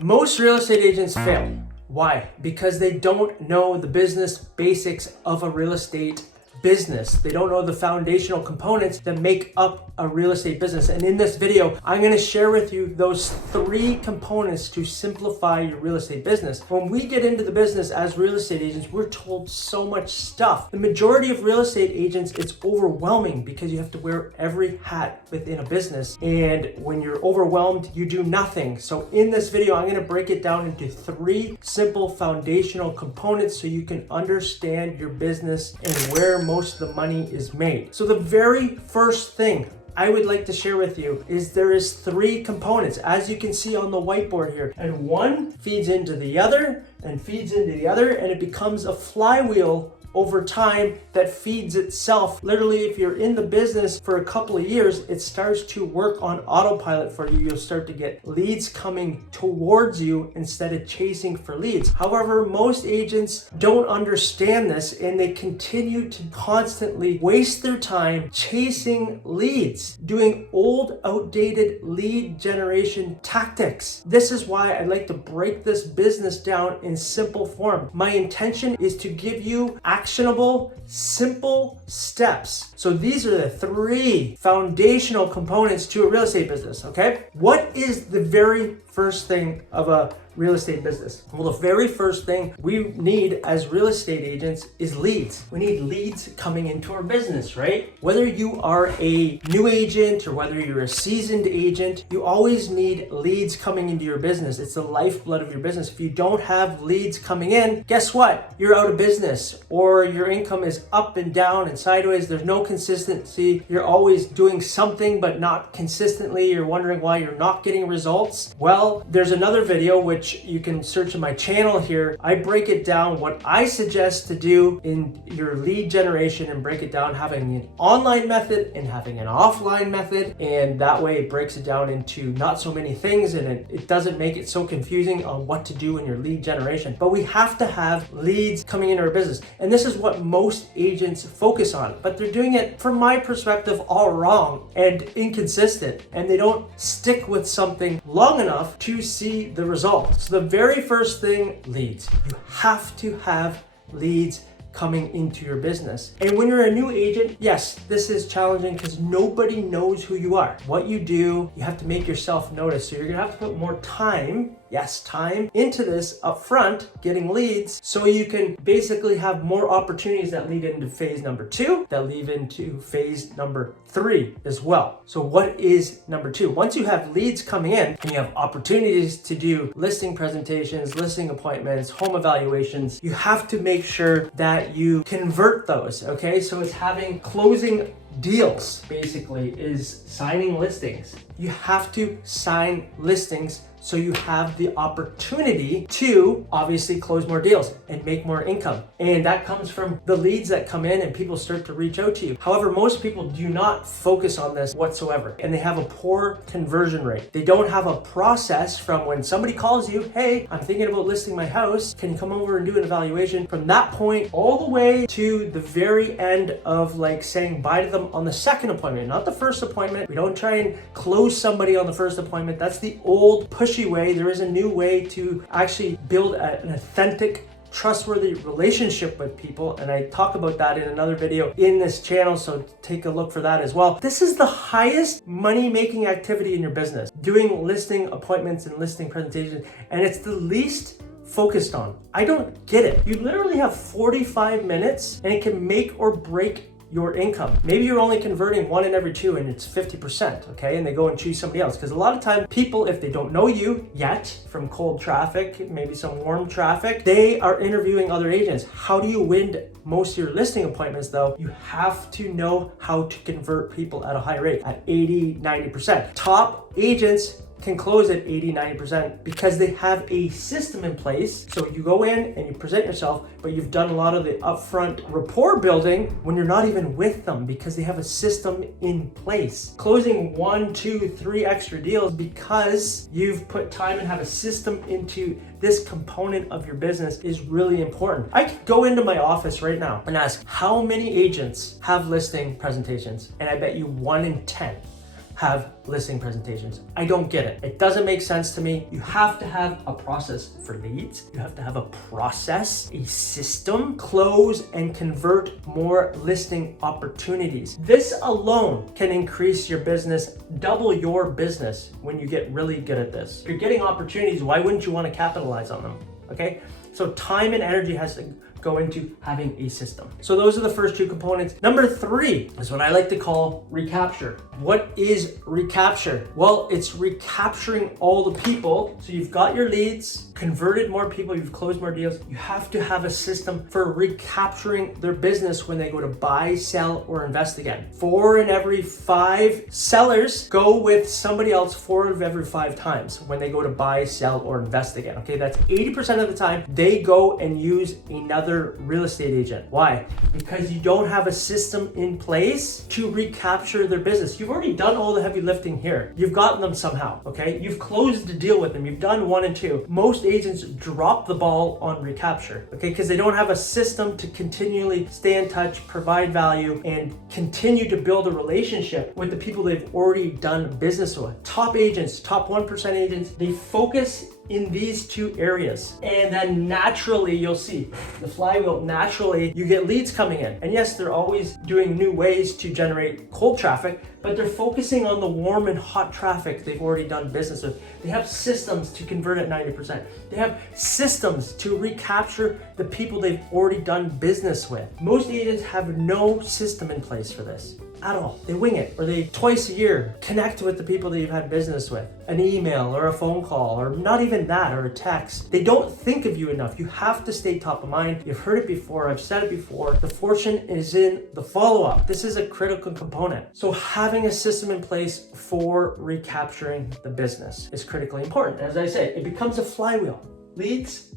Most real estate agents fail. Why? Because they don't know the business basics of a real estate business. They don't know the foundational components that make up a real estate business. And in this video, I'm going to share with you those 3 components to simplify your real estate business. When we get into the business as real estate agents, we're told so much stuff. The majority of real estate agents, it's overwhelming because you have to wear every hat within a business. And when you're overwhelmed, you do nothing. So in this video, I'm going to break it down into 3 simple foundational components so you can understand your business and where most of the money is made. So the very first thing I would like to share with you is there is 3 components, as you can see on the whiteboard here, and one feeds into the other and feeds into the other, and it becomes a flywheel over time that feeds itself. Literally, if you're in the business for a couple of years, it starts to work on autopilot for you. You'll start to get leads coming towards you instead of chasing for leads. However, most agents don't understand this and they continue to constantly waste their time chasing leads, doing old, outdated lead generation tactics. This is why I like to break this business down in simple form. My intention is to give you actionable, simple steps. So these are the 3 foundational components to a real estate business, okay? What is the very first thing of a real estate business? Well, the very first thing we need as real estate agents is leads. We need leads coming into our business, right? Whether you are a new agent or whether you're a seasoned agent, you always need leads coming into your business. It's the lifeblood of your business. If you don't have leads coming in, guess what? You're out of business, or your income is up and down and sideways. There's no consistency. You're always doing something but not consistently. You're wondering why you're not getting results. Well, there's another video which you can search on my channel here. I break it down what I suggest to do in your lead generation and break it down having an online method and having an offline method, and that way it breaks it down into not so many things and it doesn't make it so confusing on what to do in your lead generation. But we have to have leads coming into our business, and this is what most agents focus on, but they're doing it from my perspective all wrong and inconsistent, and they don't stick with something long enough to see the results. So the very first thing, leads. You have to have leads coming into your business. And when you're a new agent, yes, this is challenging because nobody knows who you are. What you do, you have to make yourself notice. So you're gonna have to put more time, yes, time into this up front, getting leads, so you can basically have more opportunities that lead into phase number 2, that lead into phase number 3 as well. So what is number 2? Once you have leads coming in and you have opportunities to do listing presentations, listing appointments, home evaluations, you have to make sure that you convert those, okay? So it's having closing deals, basically, is signing listings. You have to sign listings so you have the opportunity to obviously close more deals and make more income. And that comes from the leads that come in and people start to reach out to you. However, most people do not focus on this whatsoever, and they have a poor conversion rate. They don't have a process from when somebody calls you, hey, I'm thinking about listing my house, can you come over and do an evaluation? From that point all the way to the very end of like saying bye to them on the second appointment, not the first appointment. We don't try and close somebody on the first appointment. That's the old pushy way. There is a new way to actually build an authentic, trustworthy relationship with people, and I talk about that in another video in this channel, so take a look for that as well. This is the highest money-making activity in your business, doing listing appointments and listing presentations, and it's the least focused on. I don't get it. You literally have 45 minutes and it can make or break your income. Maybe you're only converting 1 in every 2 and it's 50%, okay? And they go and choose somebody else. Because a lot of time people, if they don't know you yet from cold traffic, maybe some warm traffic, they are interviewing other agents. How do you win most of your listing appointments though? You have to know how to convert people at a high rate, at 80, 90%. Top agents can close at 80, 90% because they have a system in place. So you go in and you present yourself, but you've done a lot of the upfront rapport building when you're not even with them because they have a system in place. Closing 1, 2, 3 extra deals because you've put time and have a system into this component of your business is really important. I could go into my office right now and ask how many agents have listing presentations, and I bet you 1 in 10 have listing presentations. I don't get it. It doesn't make sense to me. You have to have a process for leads. You have to have a process, a system, close and convert more listing opportunities. This alone can increase your business, double your business when you get really good at this. If you're getting opportunities, why wouldn't you want to capitalize on them? Okay? So time and energy has to go into having a system. So those are the first two components. Number 3 is what I like to call recapture. What is recapture? Well, it's recapturing all the people. So you've got your leads, converted more people, you've closed more deals. You have to have a system for recapturing their business when they go to buy, sell, or invest again. 4 in every 5 sellers go with somebody else 4 of every 5 times when they go to buy, sell, or invest again. Okay, that's 80% of the time they go and use another real estate agent. Why? Because you don't have a system in place to recapture their business. You've already done all the heavy lifting here. You've gotten them somehow, okay? You've closed the deal with them. You've done 1 and 2. Most agents drop the ball on recapture, okay? Because they don't have a system to continually stay in touch, provide value, and continue to build a relationship with the people they've already done business with. Top agents, top 1% agents, they focus in these 2 areas. And then naturally, you'll see the flywheel, naturally, you get leads coming in. And yes, they're always doing new ways to generate cold traffic, but they're focusing on the warm and hot traffic they've already done business with. They have systems to convert at 90%. They have systems to recapture the people they've already done business with. Most agents have no system in place for this at all. They wing it, or they twice a year connect with the people that you've had business with. An email or a phone call, or not even that, or a text. They don't think of you enough. You have to stay top of mind. You've heard it before. I've said it before. The fortune is in the follow-up. This is a critical component. So having a system in place for recapturing the business is critically important. As I say, it becomes a flywheel. Leads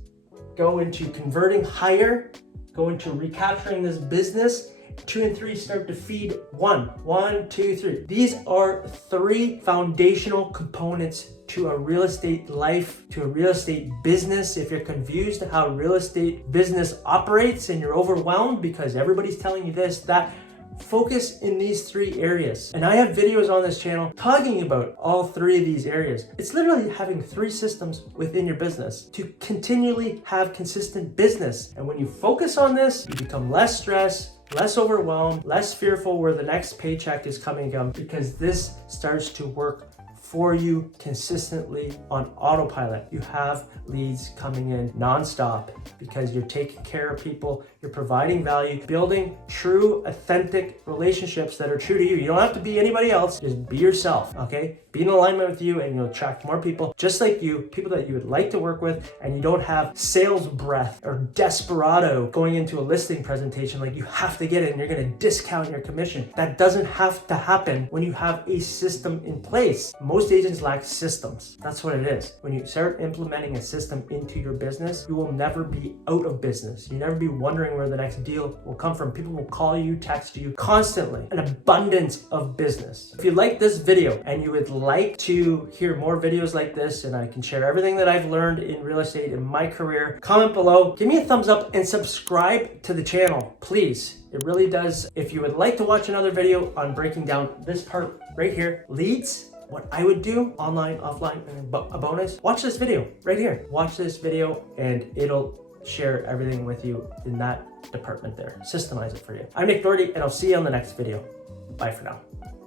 go into converting higher, go into recapturing this business. 2 and 3 start to feed 1. 1, 2, 3. These are 3 foundational components to a real estate life, to a real estate business. If you're confused how real estate business operates and you're overwhelmed because everybody's telling you this, that, focus in these 3 areas. And I have videos on this channel talking about all 3 of these areas. It's literally having 3 systems within your business to continually have consistent business. And when you focus on this, you become less stressed, less overwhelmed, less fearful where the next paycheck is coming from, because this starts to work for you consistently on autopilot. You have leads coming in nonstop because you're taking care of people, you're providing value, building true, authentic relationships that are true to you. You don't have to be anybody else, just be yourself, okay? Be in alignment with you and you'll attract more people just like you, people that you would like to work with, and you don't have sales breath or desperado going into a listing presentation like you have to get it and you're gonna discount your commission. That doesn't have to happen when you have a system in place. Most agents lack systems. That's what it is. When you start implementing a system into your business, you will never be out of business. You'll never be wondering where the next deal will come from. People will call you, text you constantly. An abundance of business. If you like this video and you would like to hear more videos like this, and I can share everything that I've learned in real estate in my career, comment below, give me a thumbs up, and subscribe to the channel, please. It really does. If you would like to watch another video on breaking down this part right here, leads, what I would do, online, offline, and a bonus, watch this video right here. Watch this video and it'll share everything with you in that department there. Systemize it for you. I'm Nick Doherty and I'll see you on the next video. Bye for now.